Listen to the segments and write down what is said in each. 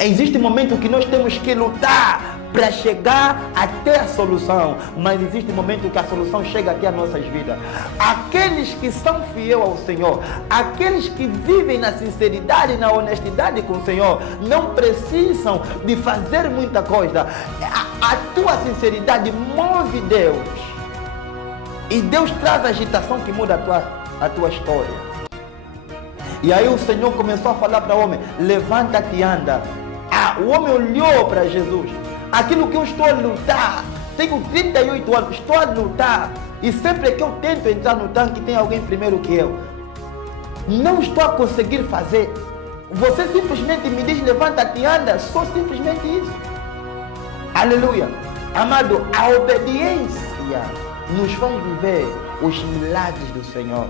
Existe momento que nós temos que lutar para chegar até a solução, mas existe momento que a solução chega até as nossas vidas. Aqueles que são fiéis ao Senhor, aqueles que vivem na sinceridade e na honestidade com o Senhor, não precisam de fazer muita coisa. A tua sinceridade move Deus, e Deus traz a agitação que muda a tua história. E aí o Senhor começou a falar para o homem: levanta-te e anda. O homem olhou para Jesus. Aquilo que eu estou a lutar, tenho 38 anos, estou a lutar, e sempre que eu tento entrar no tanque tem alguém primeiro que eu. Não estou a conseguir fazer. Você simplesmente me diz: levanta-te e anda. Só simplesmente isso. Aleluia. Amado, a obediência nos faz viver os milagres do Senhor.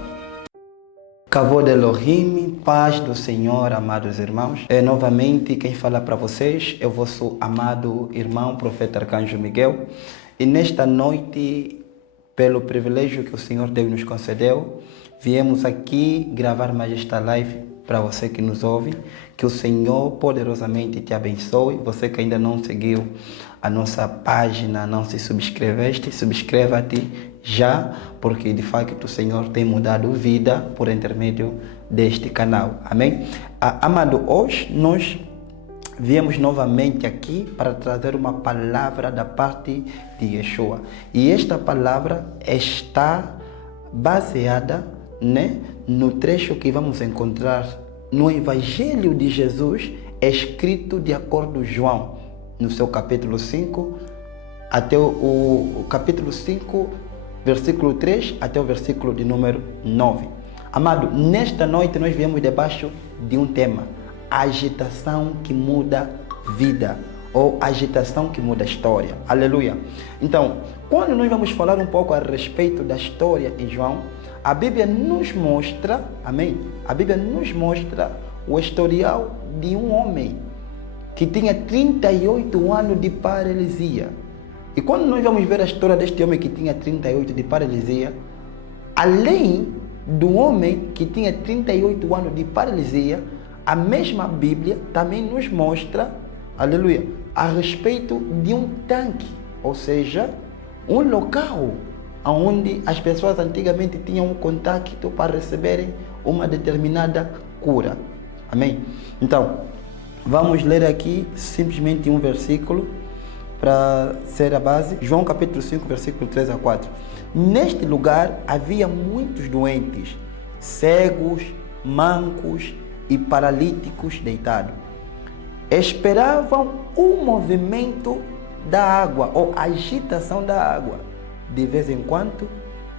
Kavod Elohim, paz do Senhor, amados irmãos. Novamente, quem fala para vocês é o vosso amado irmão, profeta Arcanjo Miguel. E nesta noite, pelo privilégio que o Senhor Deus nos concedeu, viemos aqui gravar mais esta live para você que nos ouve. Que o Senhor poderosamente te abençoe. Você que ainda não seguiu a nossa página, não se subscreveste, subscreva-te já, porque de facto o Senhor tem mudado vida por intermédio deste canal. Amém? Amado, hoje nós viemos novamente aqui para trazer uma palavra da parte de Yeshua. E esta palavra está baseada, no trecho que vamos encontrar no Evangelho de Jesus, escrito de acordo com João, no seu capítulo 5, até o capítulo 5, versículo 3 até o versículo de número 9. Amado, nesta noite nós viemos debaixo de um tema: agitação que muda vida, ou agitação que muda história. Aleluia. Então, quando nós vamos falar um pouco a respeito da história em João, a Bíblia nos mostra, amém? A Bíblia nos mostra o historial de um homem que tinha 38 anos de paralisia. E quando nós vamos ver a história deste homem que tinha 38 de paralisia, além do homem que tinha 38 anos de paralisia, a mesma Bíblia também nos mostra, aleluia, a respeito de um tanque, ou seja, um local onde as pessoas antigamente tinham um contato para receberem uma determinada cura. Amém? Então, vamos ler aqui simplesmente um versículo para ser a base. João capítulo 5, versículo 3 a 4. Neste lugar havia muitos doentes, cegos, mancos e paralíticos deitados. Esperavam o movimento da água, ou agitação da água. De vez em quando,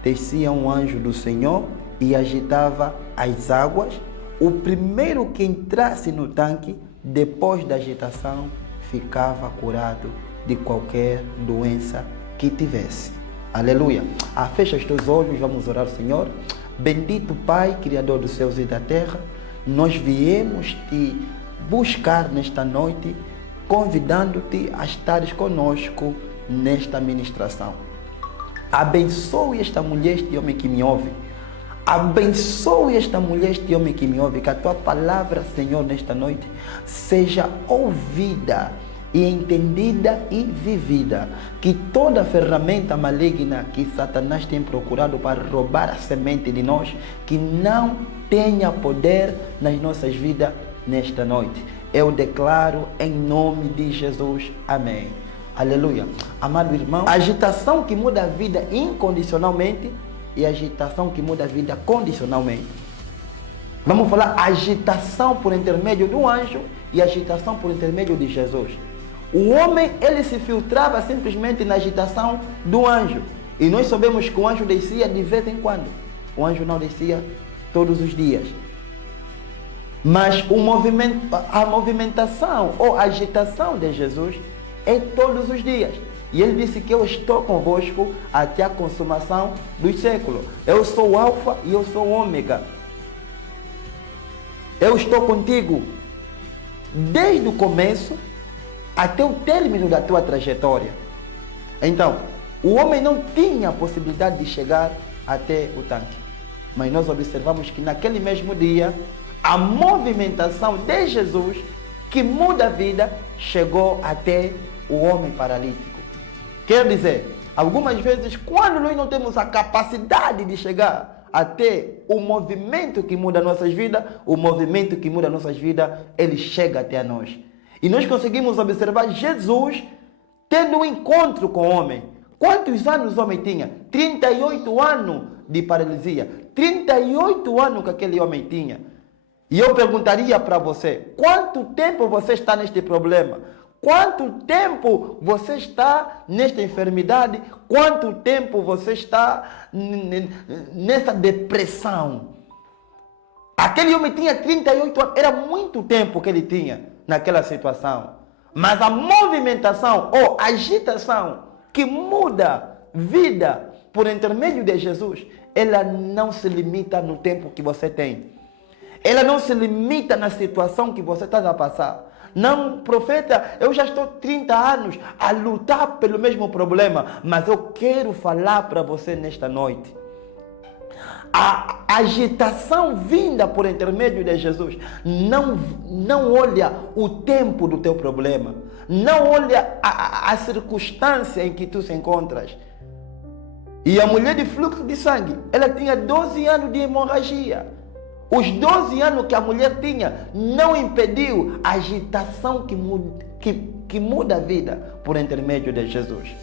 descia um anjo do Senhor e agitava as águas. O primeiro que entrasse no tanque, depois da agitação, ficava curado de qualquer doença que tivesse. Aleluia. Fecha os teus olhos, vamos orar ao Senhor. Bendito Pai, Criador dos céus e da terra, nós viemos te buscar nesta noite, convidando-te a estares conosco nesta ministração. Abençoe esta mulher, este homem que me ouve. Abençoe esta mulher, este homem que me ouve. Que a tua palavra, Senhor, nesta noite seja ouvida e entendida e vivida. Que toda ferramenta maligna que Satanás tem procurado para roubar a semente de nós, que não tenha poder nas nossas vidas nesta noite. Eu declaro em nome de Jesus. Amém. Aleluia. Amado irmão, agitação que muda a vida incondicionalmente e agitação que muda a vida condicionalmente. Vamos falar agitação por intermédio do anjo e agitação por intermédio de Jesus. O homem, ele se filtrava simplesmente na agitação do anjo. E nós sabemos que o anjo descia de vez em quando. O anjo não descia todos os dias. Mas a movimentação ou agitação de Jesus é todos os dias. E ele disse que eu estou convosco até a consumação dos séculos. Eu sou o Alfa e eu sou o Ômega. Eu estou contigo desde o começo até o término da tua trajetória. Então, o homem não tinha a possibilidade de chegar até o tanque. Mas nós observamos que naquele mesmo dia, a movimentação de Jesus que muda a vida chegou até o homem paralítico. Quer dizer, algumas vezes, quando nós não temos a capacidade de chegar até o movimento que muda nossas vidas, o movimento que muda nossas vidas, ele chega até nós. E nós conseguimos observar Jesus tendo um encontro com o homem. Quantos anos o homem tinha? 38 anos de paralisia. 38 anos que aquele homem tinha. E eu perguntaria para você, quanto tempo você está neste problema? Quanto tempo você está nesta enfermidade? Quanto tempo você está nessa depressão? Aquele homem tinha 38 anos, era muito tempo que ele tinha naquela situação. Mas a movimentação ou agitação que muda vida por intermédio de Jesus, ela não se limita no tempo que você tem. Ela não se limita na situação que você está a passar. Não, profeta, eu já estou 30 anos a lutar pelo mesmo problema, mas eu quero falar para você nesta noite. A agitação vinda por intermédio de Jesus não olha o tempo do teu problema, não olha a circunstância em que tu se encontras. E a mulher de fluxo de sangue, ela tinha 12 anos de hemorragia. Os 12 anos que a mulher tinha não impediu a agitação que muda a vida por intermédio de Jesus.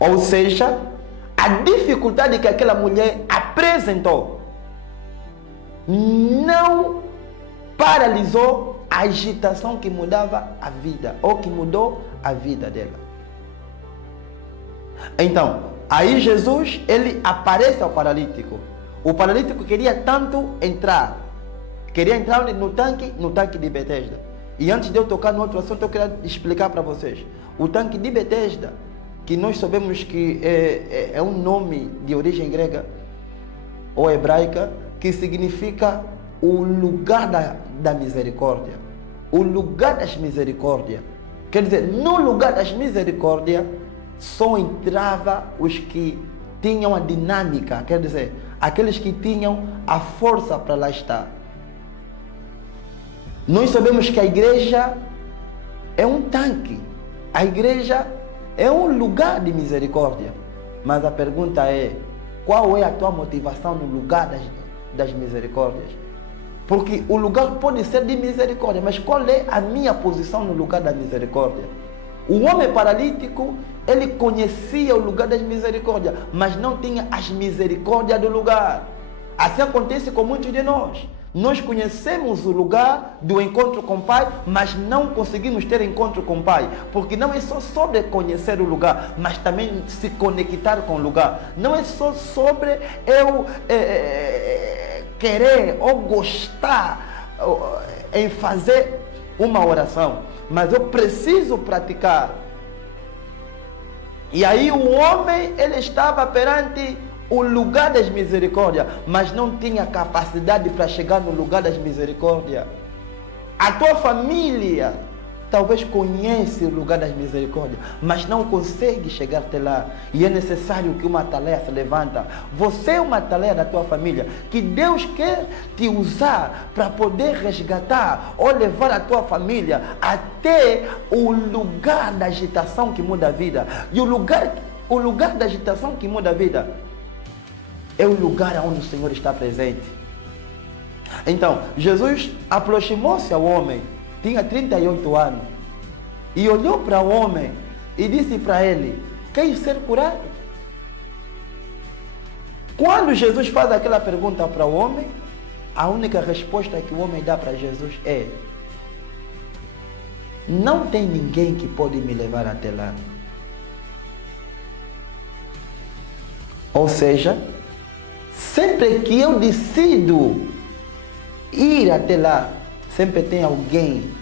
Ou seja, a dificuldade que aquela mulher apresentou não paralisou a agitação que mudava a vida, ou que mudou a vida dela. Então, aí Jesus, ele aparece ao paralítico. O paralítico queria tanto entrar. Queria entrar no tanque de Betesda. E antes de eu tocar no outro assunto, eu quero explicar para vocês. O tanque de Betesda, que nós sabemos que é um nome de origem grega ou hebraica, que significa o lugar da misericórdia. O lugar das misericórdias. Quer dizer, no lugar das misericórdias, só entrava os que tinham a dinâmica, quer dizer, aqueles que tinham a força para lá estar. Nós sabemos que a igreja é um tanque, a igreja é um lugar de misericórdia, mas a pergunta é, qual é a tua motivação no lugar das misericórdias? Porque o lugar pode ser de misericórdia, mas qual é a minha posição no lugar da misericórdia? O homem paralítico, ele conhecia o lugar das misericórdias, mas não tinha as misericórdias do lugar. Assim acontece com muitos de nós. Nós conhecemos o lugar do encontro com o Pai, mas não conseguimos ter encontro com o Pai. Porque não é só sobre conhecer o lugar, mas também se conectar com o lugar. Não é só sobre eu querer ou gostar em fazer uma oração, mas eu preciso praticar. E aí o homem, ele estava perante o lugar das misericórdias, mas não tinha capacidade para chegar no lugar das misericórdias. A tua família talvez conhece o lugar das misericórdias, mas não consegue chegar até lá. E é necessário que uma tarefa se levanta. Você é uma tarefa da tua família, que Deus quer te usar para poder resgatar ou levar a tua família até o lugar da agitação que muda a vida. E o lugar da agitação que muda a vida é o lugar onde o Senhor está presente. Então, Jesus aproximou-se ao homem, tinha 38 anos, e olhou para o homem e disse para ele: queres ser curado? Quando Jesus faz aquela pergunta para o homem, a única resposta que o homem dá para Jesus é: não tem ninguém que pode me levar até lá. Ou seja, sempre que eu decido ir até lá, sempre tem alguém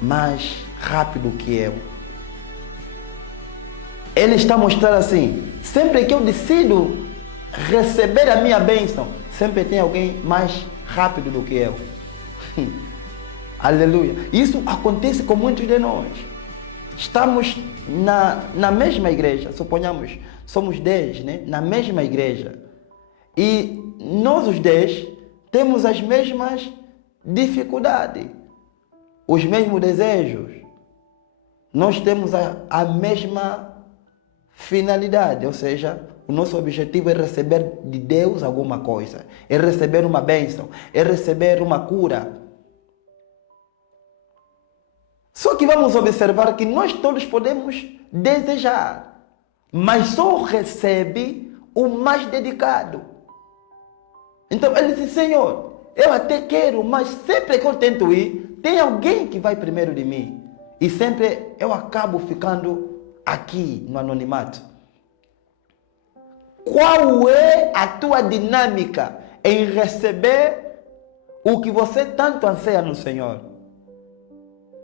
mais rápido que eu. Ele está mostrando assim, sempre que eu decido receber a minha bênção, sempre tem alguém mais rápido do que eu. Aleluia. Isso acontece com muitos de nós. Estamos na mesma igreja, suponhamos, somos 10, né? Na mesma igreja. E nós os 10 temos as mesmas dificuldades. os mesmos desejos. Nós temos a mesma finalidade, ou seja, o nosso objetivo é receber de Deus alguma coisa, é receber uma bênção, é receber uma cura. Só que vamos observar que nós todos podemos desejar, mas só recebe o mais dedicado. Então ele disse: Senhor, eu até quero, mas sempre que eu tento ir, tem alguém que vai primeiro de mim. E sempre eu acabo ficando aqui no anonimato. Qual é a tua dinâmica em receber o que você tanto anseia no Senhor?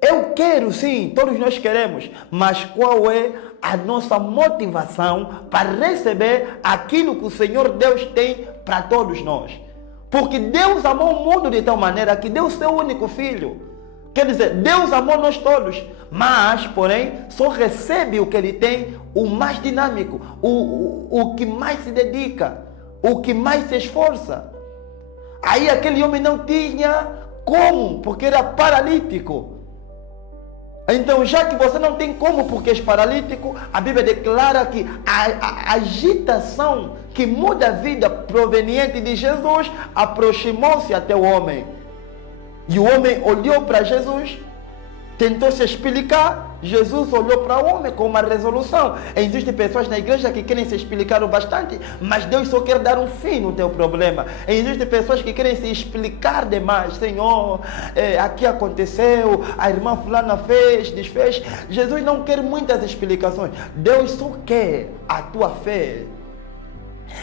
Eu quero, sim, todos nós queremos, mas qual é a nossa motivação para receber aquilo que o Senhor Deus tem para todos nós? Porque Deus amou o mundo de tal maneira que deu o seu único filho. Quer dizer, Deus amou nós todos, mas, porém, só recebe o que Ele tem, o mais dinâmico, o que mais se dedica, o que mais se esforça. Aí aquele homem não tinha como, porque era paralítico. Então, já que você não tem como porque és paralítico, a Bíblia declara que a agitação que muda a vida proveniente de Jesus aproximou-se até o homem. E o homem olhou para Jesus, tentou se explicar. Jesus olhou para o homem com uma resolução. Existem pessoas na igreja que querem se explicar o bastante, mas Deus só quer dar um fim no teu problema. Existem pessoas que querem se explicar demais. Senhor, aqui aconteceu, a irmã fulana fez, desfez. Jesus não quer muitas explicações. Deus só quer a tua fé.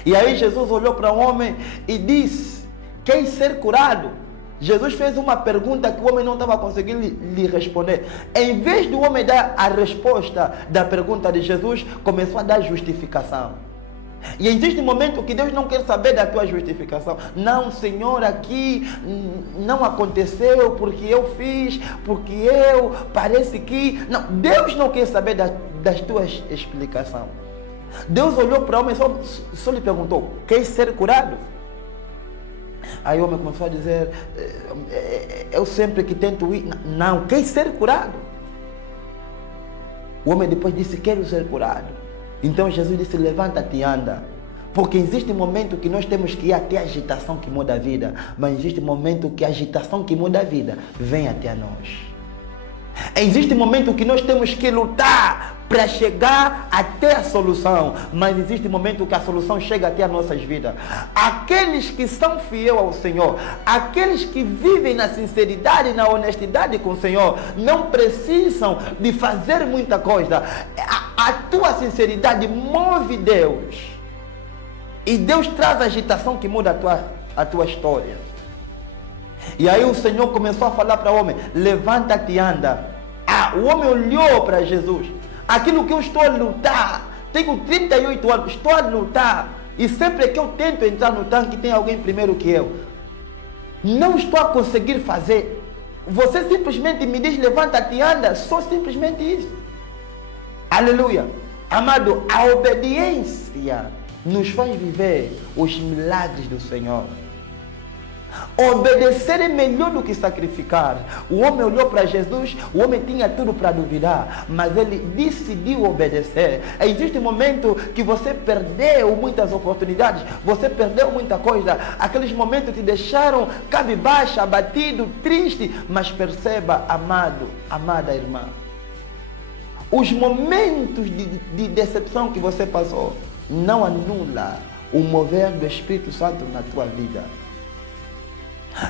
E aí Jesus olhou para o homem e disse: quer ser curado? Jesus fez uma pergunta que o homem não estava conseguindo lhe responder. Em vez do homem dar a resposta da pergunta de Jesus, começou a dar justificação. E existe um momento que Deus não quer saber da tua justificação. Não, Senhor, aqui não aconteceu porque eu fiz, porque eu, parece que... Não, Deus não quer saber das tuas explicações. Deus olhou para o homem e só lhe perguntou: quer ser curado? Aí o homem começou a dizer: eu sempre que tento ir... Não, quer ser curado? O homem depois disse: quero ser curado. Então Jesus disse: levanta-te e anda. Porque existe um momento que nós temos que ir até a agitação que muda a vida, mas existe um momento que a agitação que muda a vida vem até nós. Existe um momento que nós temos que lutar para chegar até a solução, mas existe um momento que a solução chega até as nossas vidas. Aqueles que são fiéis ao Senhor, aqueles que vivem na sinceridade e na honestidade com o Senhor, não precisam de fazer muita coisa. A tua sinceridade move Deus, e Deus traz a agitação que muda a tua história. E aí o Senhor começou a falar para o homem: levanta-te e anda. O homem olhou para Jesus. Aquilo que eu estou a lutar, tenho 38 anos, estou a lutar, e sempre que eu tento entrar no tanque tem alguém primeiro que eu. Não estou a conseguir fazer. Você simplesmente me diz: levanta-te e anda. Só simplesmente isso. Aleluia. Amado, a obediência nos faz viver os milagres do Senhor. Obedecer é melhor do que sacrificar. O homem olhou para Jesus, o homem tinha tudo para duvidar, mas ele decidiu obedecer. Existe um momento que você perdeu muitas oportunidades, você perdeu muita coisa. Aqueles momentos te deixaram cabisbaixo, abatido, triste, mas perceba, amado, amada irmã, os momentos de decepção que você passou não anula o mover do Espírito Santo na tua vida.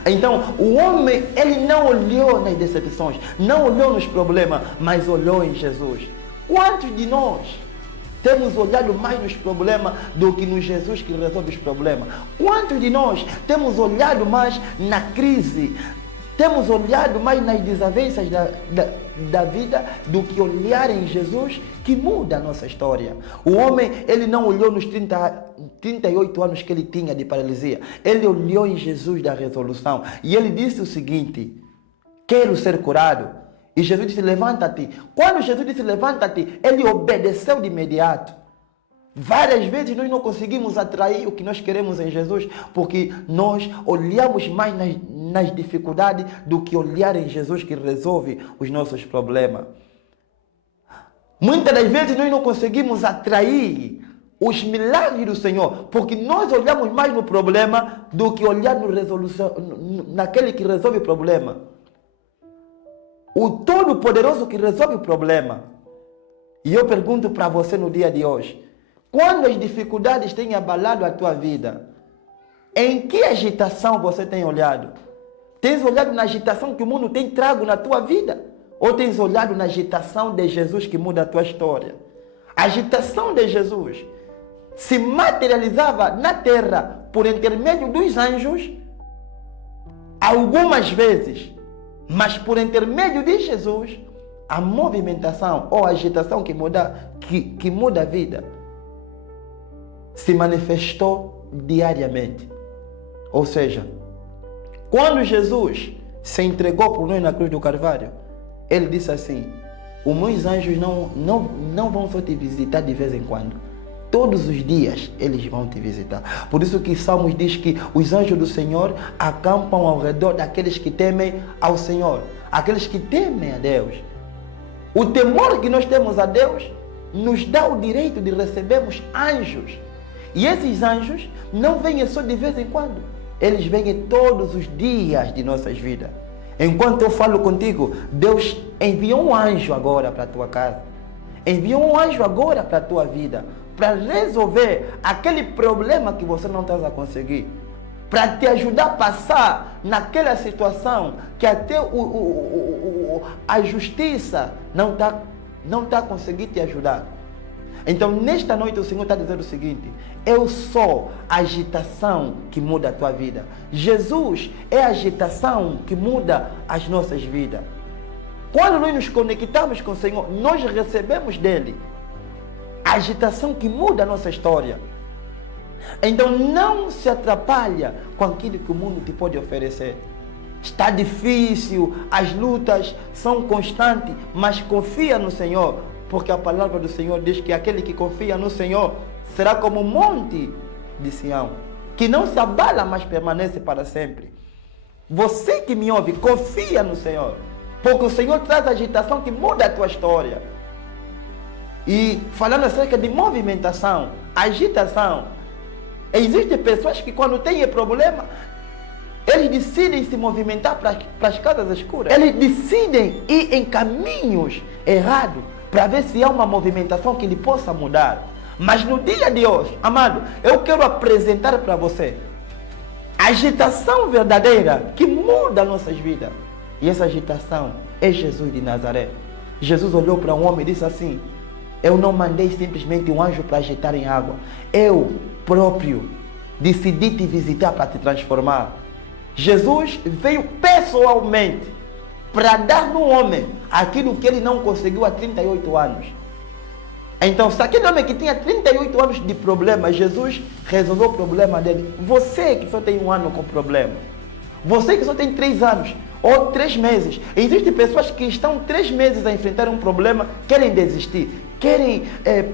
Então, o homem, ele não olhou nas decepções, não olhou nos problemas, mas olhou em Jesus. Quantos de nós temos olhado mais nos problemas do que no Jesus que resolve os problemas? Quantos de nós temos olhado mais na crise, temos olhado mais nas desavenças da vida do que olhar em Jesus que muda a nossa história? O homem, ele não olhou nos 38 anos que ele tinha de paralisia. Ele olhou em Jesus da resolução. E ele disse o seguinte: quero ser curado. E Jesus disse: levanta-te. Quando Jesus disse levanta-te, ele obedeceu de imediato. Várias vezes nós não conseguimos atrair o que nós queremos em Jesus, porque nós olhamos mais nas dificuldades do que olhar em Jesus que resolve os nossos problemas. Muitas das vezes nós não conseguimos atrair os milagres do Senhor, porque nós olhamos mais no problema do que olhar naquele que resolve o problema. O Todo-Poderoso que resolve o problema. E eu pergunto para você no dia de hoje, quando as dificuldades têm abalado a tua vida, em que agitação você tem olhado? Tens olhado na agitação que o mundo tem trago na tua vida? Ou tens olhado na agitação de Jesus que muda a tua história? A agitação de Jesus se materializava na terra por intermédio dos anjos, algumas vezes, mas por intermédio de Jesus, a movimentação ou a agitação que muda a vida se manifestou diariamente. Ou seja, quando Jesus se entregou por nós na cruz do Calvário, ele disse assim: os meus anjos não vão só te visitar de vez em quando, todos os dias eles vão te visitar. Por isso que Salmos diz que os anjos do Senhor acampam ao redor daqueles que temem ao Senhor, aqueles que temem a Deus. O temor que nós temos a Deus nos dá o direito de recebermos anjos. E esses anjos não vêm só de vez em quando, eles vêm todos os dias de nossas vidas. Enquanto eu falo contigo, Deus enviou um anjo agora para a tua casa, enviou um anjo agora para a tua vida, para resolver aquele problema que você não está a conseguir, para te ajudar a passar naquela situação que até a justiça não está a conseguir te ajudar. Então, nesta noite, o Senhor está dizendo o seguinte: eu sou a agitação que muda a tua vida. Jesus é a agitação que muda as nossas vidas. Quando nós nos conectamos com o Senhor, nós recebemos dele a agitação que muda a nossa história. Então, não se atrapalha com aquilo que o mundo te pode oferecer. Está difícil, as lutas são constantes, mas confia no Senhor, porque a palavra do Senhor diz que aquele que confia no Senhor será como o monte de Sião, que não se abala, mas permanece para sempre. Você que me ouve, confia no Senhor, porque o Senhor traz agitação que muda a tua história. E falando acerca de movimentação, agitação, existem pessoas que quando têm problema, eles decidem se movimentar para as casas escuras. Eles decidem ir em caminhos errados, para ver se há uma movimentação que ele possa mudar. Mas no dia de hoje, amado, eu quero apresentar para você a agitação verdadeira que muda nossas vidas. E essa agitação é Jesus de Nazaré. Jesus olhou para um homem e disse assim: eu não mandei simplesmente um anjo para agitar em água. Eu próprio decidi te visitar para te transformar. Jesus veio pessoalmente para dar no homem aquilo que ele não conseguiu há 38 anos. Então, se aquele homem que tinha 38 anos de problema, Jesus resolveu o problema dele. Você que só tem um ano com problema, você que só tem 3 anos ou 3 meses, existem pessoas que estão 3 meses a enfrentar um problema, querem desistir, querem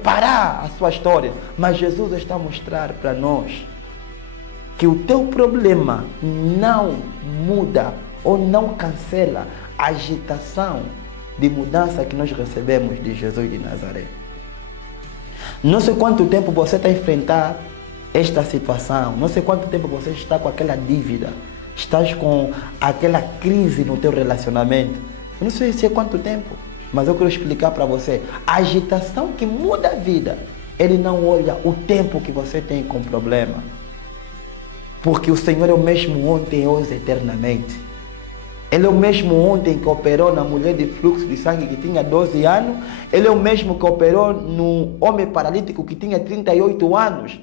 parar a sua história. Mas Jesus está a mostrar para nós que o teu problema não muda ou não cancela a agitação de mudança que nós recebemos de Jesus de Nazaré. Não sei quanto tempo você está a enfrentar esta situação, não sei quanto tempo você está com aquela dívida, estás com aquela crise no teu relacionamento. Eu não sei se é quanto tempo, mas eu quero explicar para você. A agitação que muda a vida, ele não olha o tempo que você tem com problema, porque o Senhor é o mesmo ontem, hoje, eternamente. Ele é o mesmo ontem que operou na mulher de fluxo de sangue que tinha 12 anos. Ele é o mesmo que operou no homem paralítico que tinha 38 anos.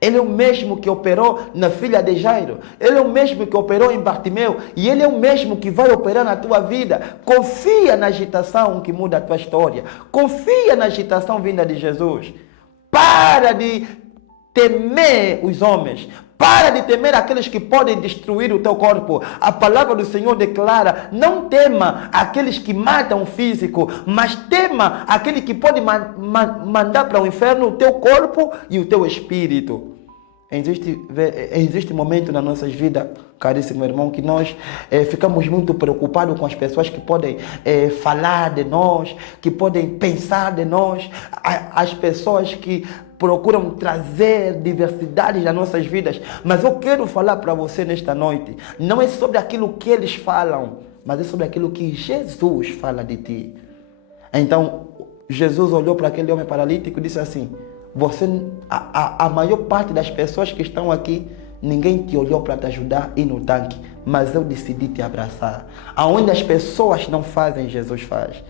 Ele é o mesmo que operou na filha de Jairo. Ele é o mesmo que operou em Bartimeu. E ele é o mesmo que vai operar na tua vida. Confia na agitação que muda a tua história. Confia na agitação vinda de Jesus. Para de temer os homens. Para de temer aqueles que podem destruir o teu corpo. A palavra do Senhor declara: não tema aqueles que matam o físico, mas tema aquele que pode mandar para o inferno o teu corpo e o teu espírito. Existe momento nas nossas vidas, caríssimo irmão, que nós ficamos muito preocupados com as pessoas que podem falar de nós, que podem pensar de nós, as pessoas que procuram trazer diversidade nas nossas vidas. Mas eu quero falar para você nesta noite, não é sobre aquilo que eles falam, mas é sobre aquilo que Jesus fala de ti. Então, Jesus olhou para aquele homem paralítico e disse assim: a maior parte das pessoas que estão aqui, ninguém te olhou para te ajudar a ir no tanque, mas eu decidi te abraçar. Aonde as pessoas não fazem, Jesus faz.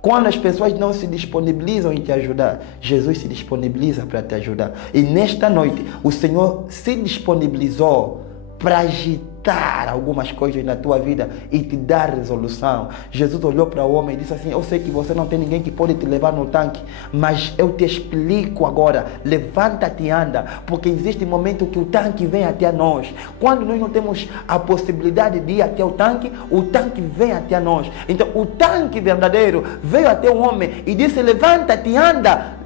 Quando as pessoas não se disponibilizam em te ajudar, Jesus se disponibiliza para te ajudar. E nesta noite, o Senhor se disponibilizou para agitar algumas coisas na tua vida e te dar resolução. Jesus olhou para o homem e disse assim: eu sei que você não tem ninguém que pode te levar no tanque, mas eu te explico agora. Levanta-te e anda, porque existe um momento que o tanque vem até nós. Quando nós não temos a possibilidade de ir até o tanque vem até nós. Então o tanque verdadeiro veio até o homem e disse: levanta-te e anda.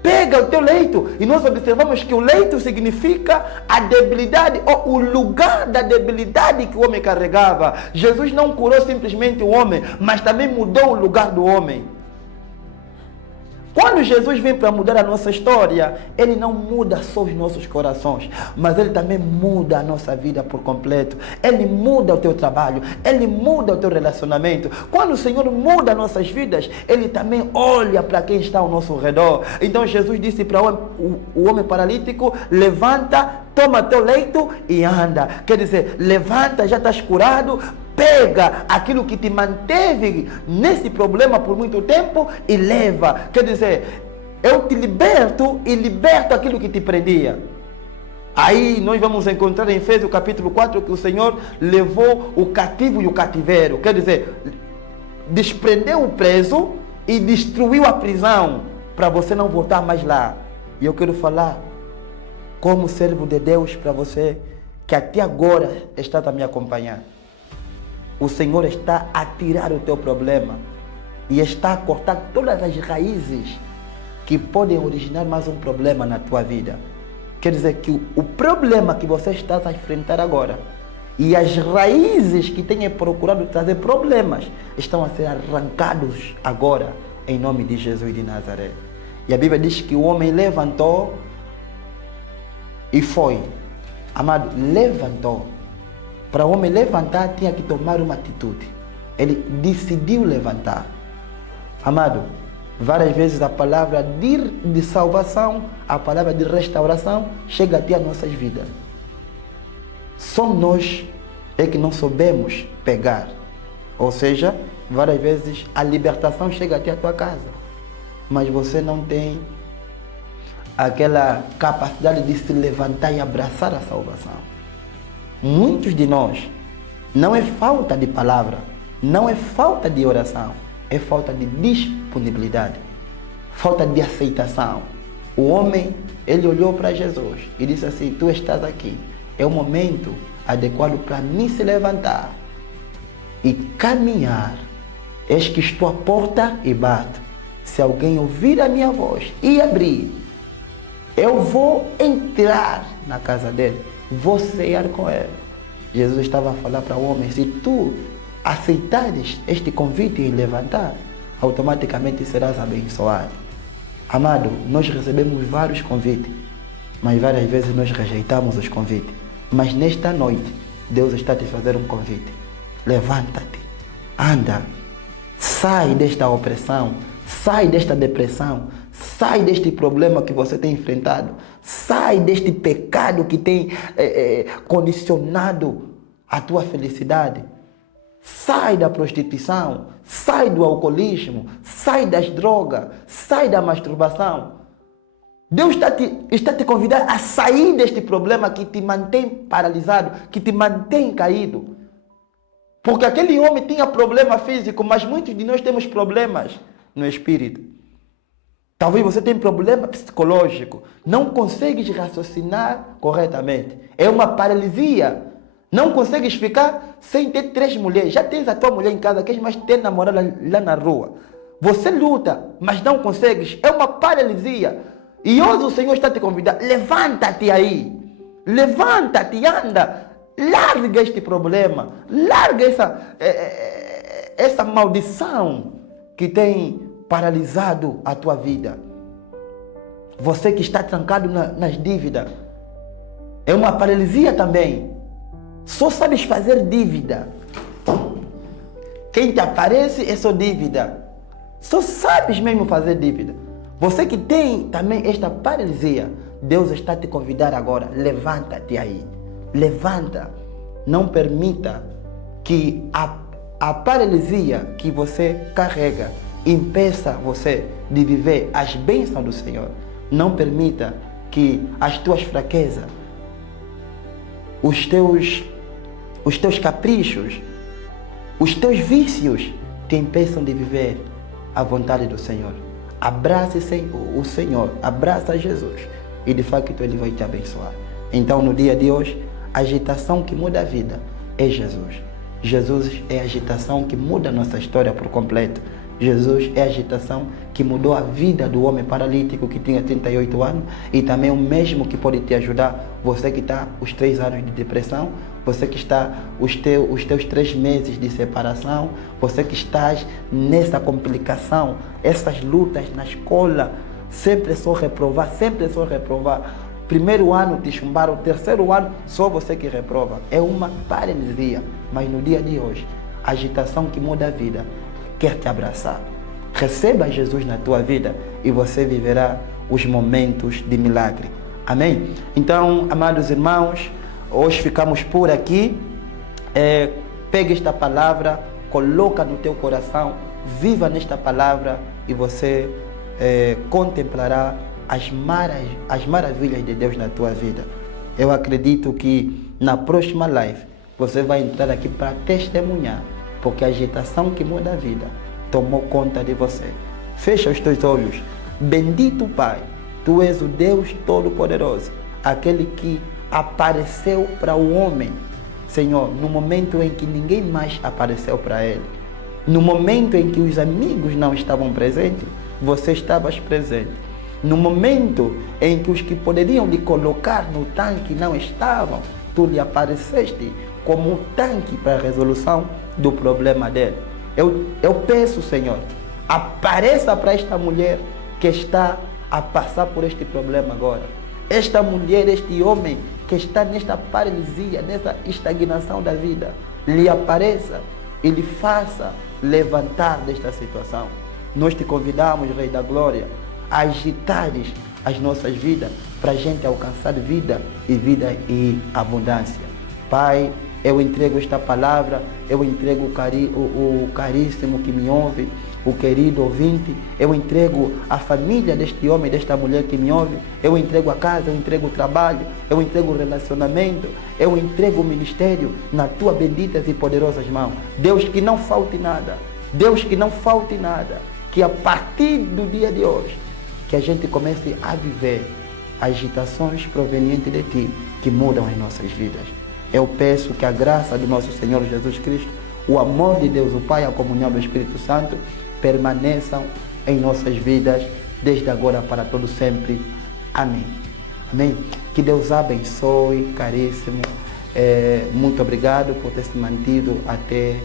Pega o teu leito. E nós observamos que o leito significa a debilidade, ou o lugar da debilidade que o homem carregava. Jesus não curou simplesmente o homem, mas também mudou o lugar do homem. Quando Jesus vem para mudar a nossa história, Ele não muda só os nossos corações, mas Ele também muda a nossa vida por completo. Ele muda o teu trabalho, Ele muda o teu relacionamento. Quando o Senhor muda nossas vidas, Ele também olha para quem está ao nosso redor. Então Jesus disse para o homem paralítico: levanta, toma teu leito e anda. Quer dizer, levanta, já estás curado. Pega aquilo que te manteve nesse problema por muito tempo e leva. Quer dizer, eu te liberto e liberto aquilo que te prendia. Aí nós vamos encontrar em Efésios capítulo 4 que o Senhor levou o cativo e o cativeiro. Quer dizer, desprendeu o preso e destruiu a prisão para você não voltar mais lá. E eu quero falar como servo de Deus para você que até agora está a me acompanhar. O Senhor está a tirar o teu problema e está a cortar todas as raízes que podem originar mais um problema na tua vida. Quer dizer que o problema que você está a enfrentar agora e as raízes que têm procurado trazer problemas estão a ser arrancados agora em nome de Jesus de Nazaré. E a Bíblia diz que o homem levantou e foi. Amado, levantou. Para o homem levantar, tinha que tomar uma atitude. Ele decidiu levantar. Amado, várias vezes a palavra de salvação, a palavra de restauração, chega até as nossas vidas. Só nós é que não soubemos pegar. Ou seja, várias vezes a libertação chega até a tua casa, mas você não tem aquela capacidade de se levantar e abraçar a salvação. Muitos de nós, não é falta de palavra, não é falta de oração, é falta de disponibilidade, falta de aceitação. O homem, ele olhou para Jesus e disse assim: tu estás aqui, é o momento adequado para mim se levantar e caminhar. Eis que estou à porta e bato. Se alguém ouvir a minha voz e abrir, eu vou entrar na casa dele, vou cear com ele. Jesus estava a falar para o homem: se tu aceitares este convite e levantar, automaticamente serás abençoado. Amado, nós recebemos vários convites, mas várias vezes nós rejeitamos os convites. Mas nesta noite, Deus está a te fazer um convite. Levanta-te, anda, sai desta opressão, sai desta depressão, sai deste problema que você tem enfrentado, sai deste pecado que tem condicionado a tua felicidade. Sai da prostituição, sai do alcoolismo, sai das drogas, sai da masturbação. Deus está te convidando a sair deste problema que te mantém paralisado, que te mantém caído. Porque aquele homem tinha problema físico, mas muitos de nós temos problemas no espírito. Talvez você tenha problema psicológico, não consegues raciocinar corretamente. É uma paralisia. Não consegues ficar sem ter 3 mulheres. Já tens a tua mulher em casa, queres mais ter namorada lá na rua. Você luta, mas não consegues. É uma paralisia. E hoje o Senhor está te convidando. Levanta-te aí. Levanta-te, anda. Larga este problema. Larga essa maldição que tem paralisado a tua vida. Você que está trancado nas dívidas. É uma paralisia também. Só sabes fazer dívida. Quem te aparece é só dívida. Só sabes mesmo fazer dívida. Você que tem também esta paralisia, Deus está te convidar agora. Levanta-te aí. Levanta. Não permita que a paralisia que você carrega impeça você de viver as bênçãos do Senhor. Não permita que as tuas fraquezas, os teus caprichos, os teus vícios te impeçam de viver a vontade do Senhor. Abrace o Senhor, abraça Jesus e de facto Ele vai te abençoar. Então no dia de hoje, a agitação que muda a vida é Jesus. Jesus é a agitação que muda a nossa história por completo. Jesus é a agitação que mudou a vida do homem paralítico que tinha 38 anos e também o mesmo que pode te ajudar. Você que está os 3 anos de depressão, você que está os teus 3 meses de separação, você que estás nessa complicação, essas lutas na escola, sempre só reprovar. Primeiro ano te chumbaram, terceiro ano só você que reprova. É uma paralisia, mas no dia de hoje, a agitação que muda a vida quer te abraçar. Receba Jesus na tua vida e você viverá os momentos de milagre. Amém? Então, amados irmãos, hoje ficamos por aqui. Pega esta palavra, coloca no teu coração, viva nesta palavra e você contemplará as maravilhas de Deus na tua vida. Eu acredito que na próxima live você vai entrar aqui para testemunhar, porque a agitação que muda a vida tomou conta de você. Fecha os teus olhos. Bendito Pai, Tu és o Deus Todo-Poderoso, aquele que apareceu para o homem, Senhor, no momento em que ninguém mais apareceu para ele. No momento em que os amigos não estavam presentes, você estavas presente. No momento em que os que poderiam lhe colocar no tanque não estavam, Tu lhe apareceste como um tanque para a resolução do problema dele. Eu peço, Senhor, apareça para esta mulher que está a passar por este problema agora. Esta mulher, este homem que está nesta paralisia, nessa estagnação da vida, lhe apareça e lhe faça levantar desta situação. Nós te convidamos, Rei da Glória, a agitares as nossas vidas para a gente alcançar vida e abundância. Pai, eu entrego esta palavra, eu entrego o caríssimo que me ouve, o querido ouvinte, eu entrego a família deste homem, desta mulher que me ouve, eu entrego a casa, eu entrego o trabalho, eu entrego o relacionamento, eu entrego o ministério nas tuas benditas e poderosas mãos. Deus, que não falte nada, Deus, que não falte nada, que a partir do dia de hoje, que a gente comece a viver agitações provenientes de Ti, que mudam as nossas vidas. Eu peço que a graça do nosso Senhor Jesus Cristo, o amor de Deus, o Pai, a comunhão do Espírito Santo, permaneçam em nossas vidas, desde agora para todo sempre. Amém. Amém. Que Deus abençoe, caríssimo. Muito obrigado por ter se mantido até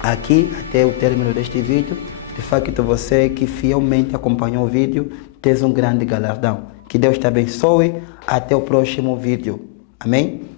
aqui, até o término deste vídeo. De facto, você que fielmente acompanhou o vídeo, tens um grande galardão. Que Deus te abençoe. Até o próximo vídeo. Amém.